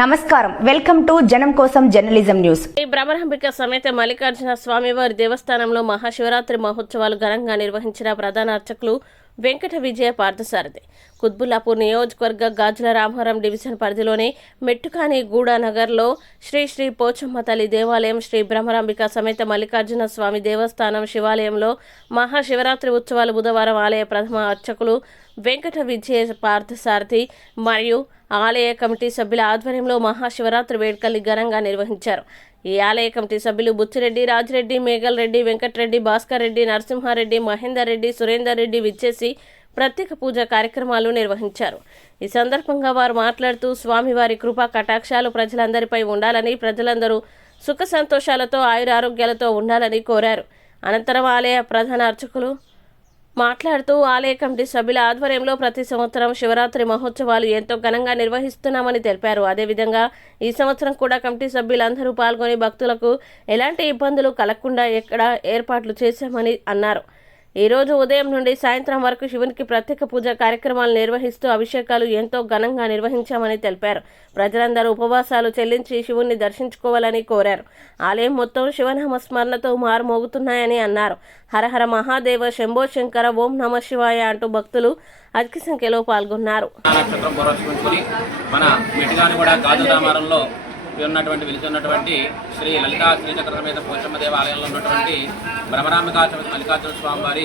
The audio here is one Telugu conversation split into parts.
నమస్కారం. వెల్కమ్ టు జనం కోసం జర్నలిజం న్యూస్. ఈ బ్రహ్మరంభిక సమేత మల్లికార్జున స్వామివారి దేవస్థానంలో మహాశివరాత్రి మహోత్సవాలు ఘనంగా నిర్వహించిన ప్రధాన అర్చకులు వెంకట విజయ పార్థసారథి. కుత్బుల్లాపూర్ నియోజకవర్గ గాజుల రామవరం డివిజన్ పరిధిలోని మెట్టుకాని గూడానగర్లో శ్రీ శ్రీ పోచమ్మ తల్లి దేవాలయం శ్రీ బ్రహ్మరాంబిక సమేత మల్లికార్జున స్వామి దేవస్థానం శివాలయంలో మహాశివరాత్రి ఉత్సవాలు బుధవారం ఆలయ ప్రథమ అర్చకులు వెంకట విజయ పార్థసారథి మరియు ఆలయ కమిటీ సభ్యుల ఆధ్వర్యంలో మహాశివరాత్రి వేడుకల్ని ఘనంగా నిర్వహించారు. ఈ ఆలయ కమిటీ సభ్యులు బుచ్చిరెడ్డి రాజిరెడ్డి మేఘల్ రెడ్డి వెంకటరెడ్డి భాస్కర్ రెడ్డి నరసింహారెడ్డి మహేందర్ రెడ్డి సురేందర్ రెడ్డి విచ్చేసి ప్రత్యేక పూజ కార్యక్రమాలు నిర్వహించారు. ఈ సందర్భంగా వారు మాట్లాడుతూ స్వామివారి కృపా కటాక్షాలు ప్రజలందరిపై ఉండాలని ప్రజలందరూ సుఖ సంతోషాలతో ఆయురారోగ్యాలతో ఉండాలని కోరారు. అనంతరం ఆలయ ప్రధాన అర్చకులు మాట్లాడుతూ ఆలయ కమిటీ సభ్యుల ఆధ్వర్యంలో ప్రతి సంవత్సరం శివరాత్రి మహోత్సవాలు ఎంతో ఘనంగా నిర్వహిస్తున్నామని తెలిపారు. అదేవిధంగా ఈ సంవత్సరం కూడా కమిటీ సభ్యులందరూ పాల్గొని భక్తులకు ఎలాంటి ఇబ్బందులు కలగకుండా ఎక్కడ ఏర్పాట్లు చేశామని అన్నారు. ఈరోజు ఉదయం నుండి సాయంత్రం వరకు శివునికి ప్రత్యేక పూజ కార్యక్రమాలు నిర్వహిస్తూ అభిషేకాలు ఎంతో ఘనంగా నిర్వహించామని తెలిపారు. ప్రజలందరూ ఉపవాసాలు చెల్లించి శివుణ్ణి దర్శించుకోవాలని కోరారు. ఆలయం మొత్తం శివనామ స్మరణతో మారుమోగుతున్నాయని అన్నారు. హరహర మహాదేవ శంభో శంకర ఓం నమ శివాయ అంటూ భక్తులు అధిక సంఖ్యలో పాల్గొన్నారు. ఉన్నటువంటి పురస్కరించుకుని ఉన్నటువంటి శ్రీ లలితా శ్రీచక్ర సమేత పోచమ్మ దేవాలయంలో ఉన్నటువంటి భ్రమరాంబికా మల్లికార్జున స్వామి వారి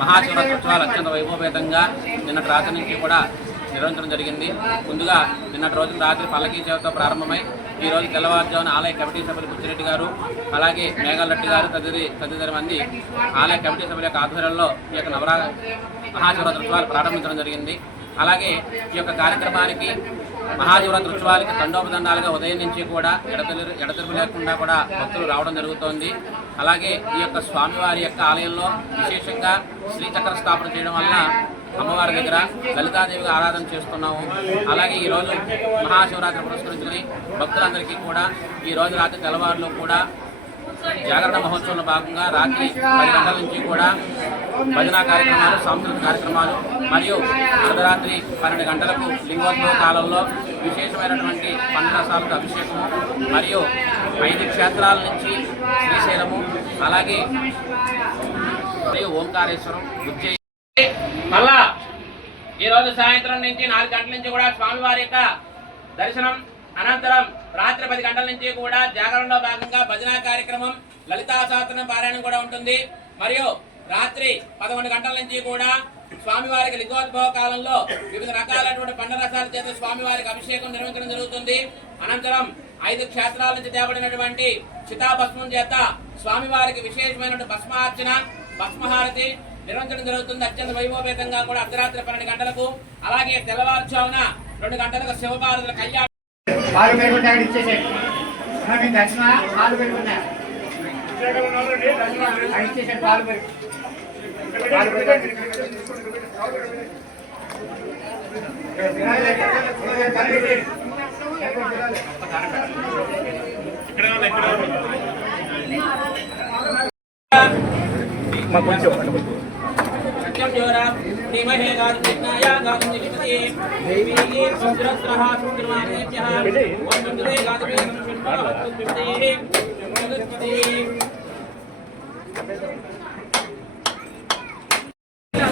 మహాశివరాత్రి అత్యంత వైభవపేతంగా నిన్నటి రాత్రి నుంచి కూడా నిర్వహించడం జరిగింది. ముందుగా నిన్నటి రోజు రాత్రి పల్లకీ సేవతో ప్రారంభమై ఈ రోజు తెల్లవారుజామున ఆలయ కమిటీ సభ్యులు బుచ్చిరెడ్డి గారు అలాగే మేఘాలరెడ్డి గారు తదితర తదితర మంది ఆలయ కమిటీ సభ్యుల యొక్క ఆధ్వర్యంలో ఈ యొక్క నవరా మహాశివరాత్రి ప్రారంభించడం జరిగింది. అలాగే ఈ యొక్క కార్యక్రమానికి మహాశివరాత్రి ఉత్సవాలకి తండోపదండాలుగా ఉదయం నుంచి కూడా ఎడతెరు ఎడతెరుపు లేకుండా కూడా భక్తులు రావడం జరుగుతోంది. అలాగే ఈ యొక్క స్వామివారి యొక్క ఆలయంలో విశేషంగా శ్రీచక్ర స్థాపన చేయడం వలన అమ్మవారి దగ్గర లలితాదేవిగా ఆరాధన చేస్తున్నాము. అలాగే ఈరోజు మహాశివరాత్రి పురస్కరించుకుని భక్తులందరికీ కూడా ఈ రోజు రాత్రి తెల్లవారులో కూడా జాగరణ మహోత్సవంలో భాగంగా రాత్రి పది గంటల నుంచి కూడా భజన కార్యక్రమాలు సాంస్కృతిక కార్యక్రమాలు మరియు అర్ధరాత్రి పన్నెండు గంటలకు లింగోద్భవ కాలంలో విశేషమైనటువంటి పంచరసాలకు అభిషేకము మరియు ఐదు క్షేత్రాల నుంచి శ్రీశైలము అలాగే మరియు ఓంకారేశ్వరం ఉజ్జయి మళ్ళా ఈరోజు సాయంత్రం నుంచి నాలుగు గంటల నుంచి కూడా స్వామివారి యొక్క దర్శనం అనంతరం రాత్రి పది గంటల నుంచి కూడా జాగరణలో భాగంగా భజన కార్యక్రమం లలితా సహస్రం పారాయణం కూడా ఉంటుంది. మరియు రాత్రి పదకొండు గంటల నుంచి కూడా స్వామివారికి లింగోద్భవ కాలంలో వివిధ రకాలైనటువంటి పండరసాల చేత స్వామివారికి అభిషేకం నిర్వహించడం జరుగుతుంది. అనంతరం ఐదు క్షేత్రాల నుంచి తేబడినటువంటి చితాభస్మం చేత స్వామివారికి విశేషమైనటువంటి భస్మార్చన భస్మహారతి నిర్వహించడం జరుగుతుంది. అత్యంత వైభవపేతంగా కూడా అర్ధరాత్రి పన్నెండు గంటలకు. అలాగే తెల్లవారుజామున రెండు గంటలకు శివపార్వతుల కళ్యాణం. పాలు పెరుగుతున్నాయి మీకు దర్శన పాలు పెరుగున్నాయి అక్కడ ఇచ్చేసాడు పాలు పెరుగు పాలు పెరుగు సత్యం జోరా ధీమహే గార్ధజ్ఞాయ గార్ధనివిపతి దేవీ సుందరస్రః సుందరమానేత్యః ఓం సుందరే గార్ధవే సంశుంభవత్తు విపతి సుందరస్పతి ఆవో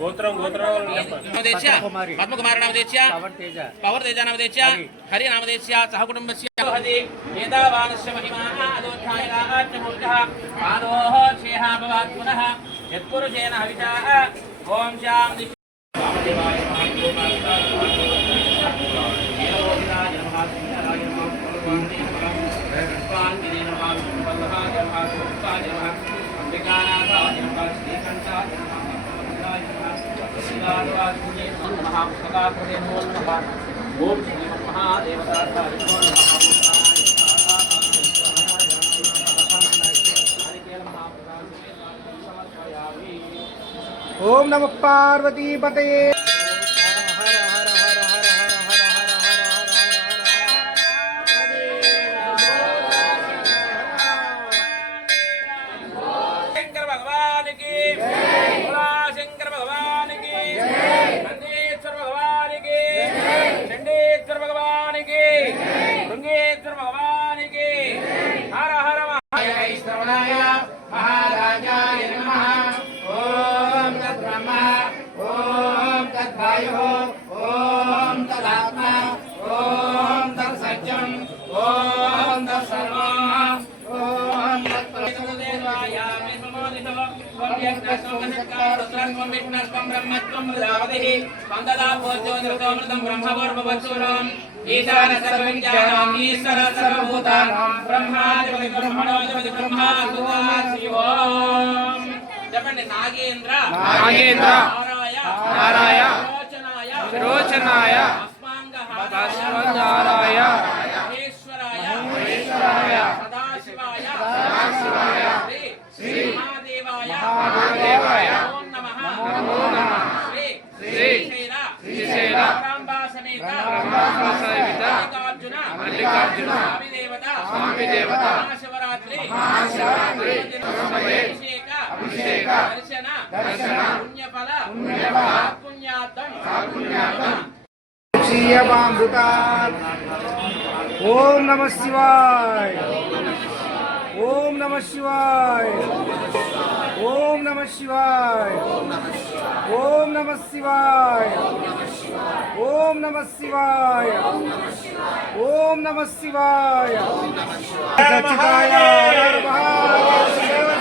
గోత్రం గోత్రం నామదేశ్య పద్మకుమార నామదేశ్య పవర్ తేజ నామదేశ్య హరి. నామదేశ్య సహ కుటుంబస్య. హరి ఏతావానస్య మహిమా అదోధ్యాయనాచమూర్తః పాదోః క్షేహ భవాత్ పునః. యత్పురుషేణ హవిషా ఓం శాం దిశ వామదేవాయ నమః ఏలోహితాయ నమః. నమః శిలాదవాసునే నమః పుస్తకాకృతే నమో నమః ఓం ఓం తద్వాయు ఓం తదాత్మ ఓం ఓం తత్సర్వం ఓం తత్ప్రదేవాయామి సమోదితో త్వం యజ్ఞస్వం వశత్కారుద్రం త్వం విష్ణస్వం బ్రహ్మత్వం మృదావతిః త్వం దదా భోజ్యోతిరతోమృతం బ్రహ్మవోర్భవత్సూరం ఈశాన సర్వవిద్యానాం ఈశ్వర సర్వభూతానాం బ్రహ్మాధిపతి బ్రహ్మణోధిపతి బ్రహ్మా సుతా శివోం చెప్పండి నాగేంద్ర? నాగేంద్ర. నారాయ విరోచనాయ విరోచనాయ అస్మాంగహారాయ అస్మదారాయ మహేశ్వరాయ సదాశివాయ సదాశివాయ శ్రీ శ్రీ మహాదేవాయ మహాదేవాయ నమో నమః శ్రీ శ్రీశైల శ్రీశైల రాంబా సమేత రాంబా సమేత మల్లికార్జున మల్లికార్జున స్వామి దేవత స్వామి దేవత మహాశివరాత్రి మహాశివరాత్రి సమయే అభిషేక అభిషేక దర్శన దర్శన పుణ్యఫల పుణ్యఫల పుణ్యార్థం పుణ్యార్థం క్షీయమామృత ఓం నమ శివాయ. ఓం నమ శివాయ. ఓం నమ శివాయ. ఓం నమ శివాయ. ఓం నమ శివాయ. ఓం నమ శివాయ. మహాదేవ